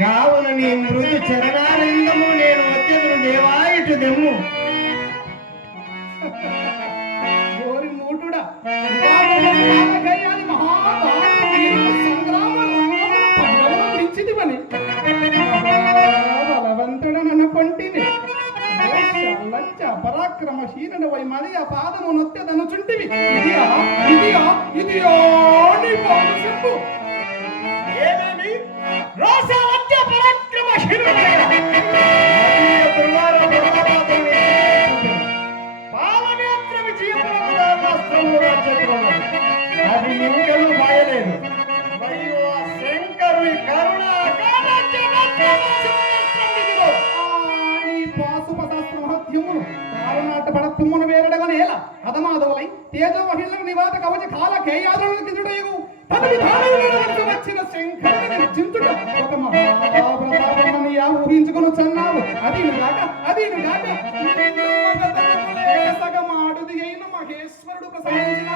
కావున నీ మృదు చరణానందము నేను వచ్చేదును దేవాయిటు దెమ్ము. ఓరి మూటుడా బలవంతుడననుకొంటిని లంచ పరాక్రమహీనుడు వై మరి ఆ పాదము నొత్తెదనుచుంటివి. ఇదియా ఇదియా ఇదియా నీ పాదము చెప్పు. ఏమేమి రోషవత్య పరాక్రమహీనుడైన పాలనేత్ర విజయపురము అది ఇంకలు మాయలేదు. మరియు ఆ శంకరుని కరుణ పాశుపశాస్త్రమహత్యమును కారణాట పడత్తుమును వేరడగ నేల అధమాధవులై తేజోవహిళ్లకు నివాత కవచ కాల కేయాదులను కిజుడయగు తనని ధారణ వచ్చిన శంకరుని చింతుట ఒక మహాప్రతాపమని ఊహించుకొని చన్నావు. అదీను గాక సగమాడుది అయిన మహేశ్వరుడు ప్రసాదించిన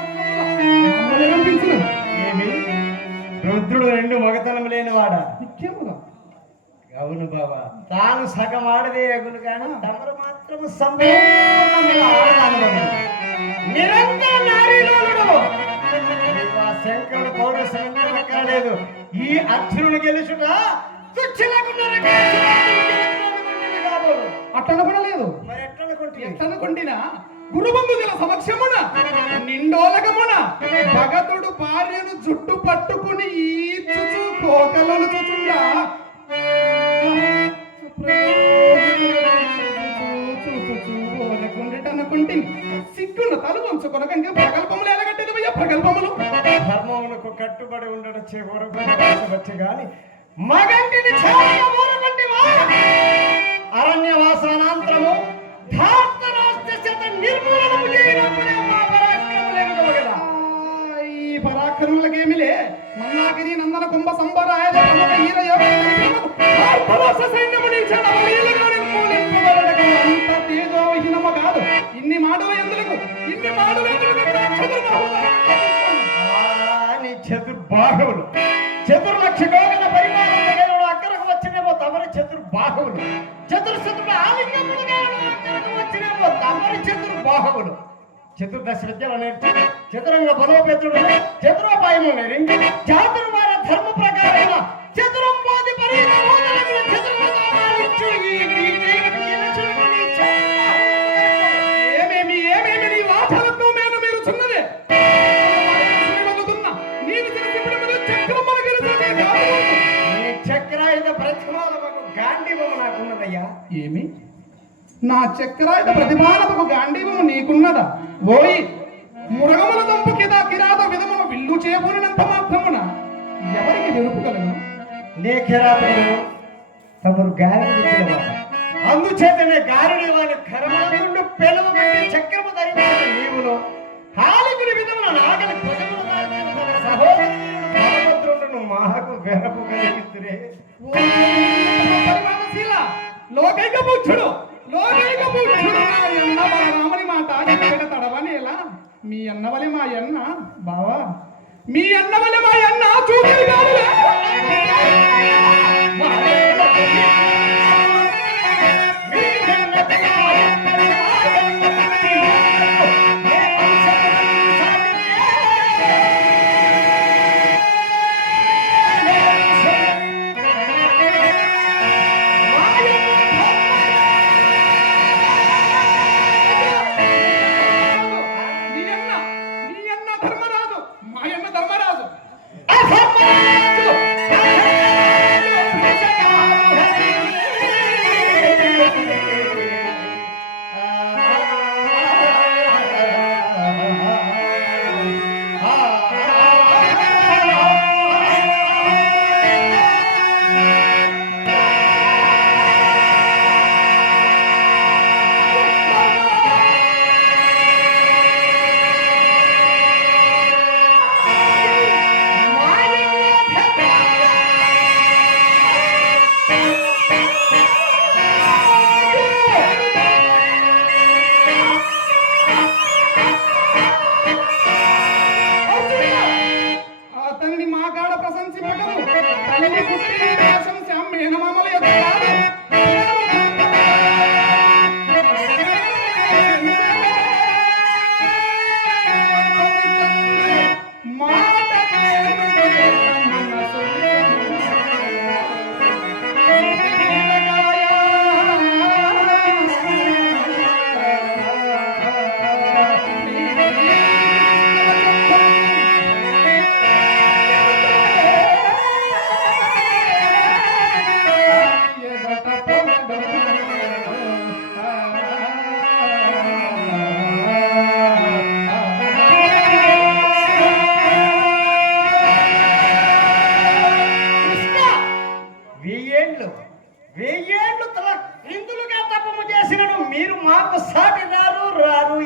ఏమి రుద్రుడు రెండు మగతనం లేనివాడా? నిత్యముగా అవును బాబా, తాను సగం ఆడదే అగును కానీ తమరు మాత్రము సంపూర్ణముగా ఆడదానవగును. నిరంతర నారీలోనుడు. నీకు ఆ శంకరుడు పౌరుషం ఎక్కలేదు. ఈ అర్జునుడు గెలుచుట తుచ్చలకు అట్లనపడలేదు. మరి ఎట్లనుకుంటినా గురుబంధు జల సమక్షమున నిండోలకమున భగతుడు భార్యను జుట్టు పట్టుకుని ఈచుచు కోకలను చుచుండా సిగ్గున్న తల వంచుకొనకంగా ప్రగల్పములు ఎలగట్టేదయ్యా ప్రగల్పములు. ధర్మమునకు కట్టుబడి ఉండడం చేకూరబట్టి గాని మగంటిని అరణ్యవాసానంతరము నిర్మూలనము చేయనప్పుడే మా పరాక్రమము కదా. ఈ పరాక్రమలకేమిలే మన్నాగిరి నందన కుంభ సంబరాయ కాదు. ఇన్ని మాటలు ఎందుకు చతుర్బాహువులు చతుర్లక్ష గోగల పరిమాణంలో అక్కరకు వచ్చినేమో తమరి చతుర్బాహువులు. చతుర్శతుల ఆలింగములుగా అక్కరకు వచ్చినేమో తమరి చతుర్బాహువులు. చతుర్దశ విద్యలు నేర్చి చతురంగ బలోపేతుడు చతురోపాయము నేరింది చాతుర్వార ధర్మ ప్రకారమైన చతురంబోధి ఏమేమి నీ వాచలతో నేను మీరు చిన్నదే చక్రాయుధ ప్రతిమాలకు గాంధీవము నాకున్నదయ్యా. ఏమి నా చక్రాయుధ ప్రతిమానకు గాంధీవము నీకున్నదా? ఓయి మురగముల దంపు కిరాత విధమును విల్లు చేయబూరినంత మాత్రమున ఎవరికి వెరుపుగలను? నే కిరాతను తమరు గాలి అందుచేతనే గారుడి వాని కరమలందు పెనుము పెట్టి చక్రము ధరించిన నీవును హాలికుని విధమున నాగలి భుజములు తన సహోదరుడు మాకు వెరపు కలిగిస్తురే. లోకైక పుచ్చుడు రామని మాట ఇక్కడ తడవని ఎలా? మీ అన్నవలే మా అన్న బావా, మీ అన్నవలే మా అన్న చూసి కాదు. ధర్మరాజు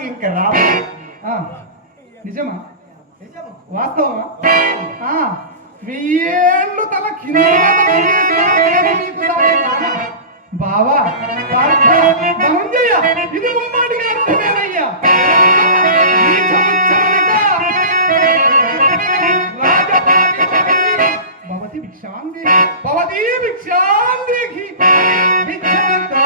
ఇంకా రావు. ఆ, నిజమా? నిజము. వాస్తవమా? 1000 ఏళ్ళు తల కింద మీకు సాగేనా? బావా పార్థ, ధనంజయ, ఇది ఉమ్మడిగా అర్థమేనయ్యా. ఈ సంవత్సరమనగా రాజపాటి భవతి భిక్షాంది భవతి భిక్షాందేహి భిక్షమంతా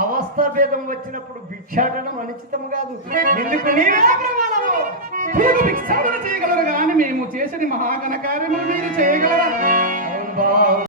అవస్థాభేదం వచ్చినప్పుడు భిక్షాటనం అనుచితం కాదు. ఎందుకు నీవే ప్రమాణము? మీరు భిక్షాటన చేయగలరు కానీ మేము చేసిన మహాఘన కార్యములు మీరు చేయగలరా? అవును బావ.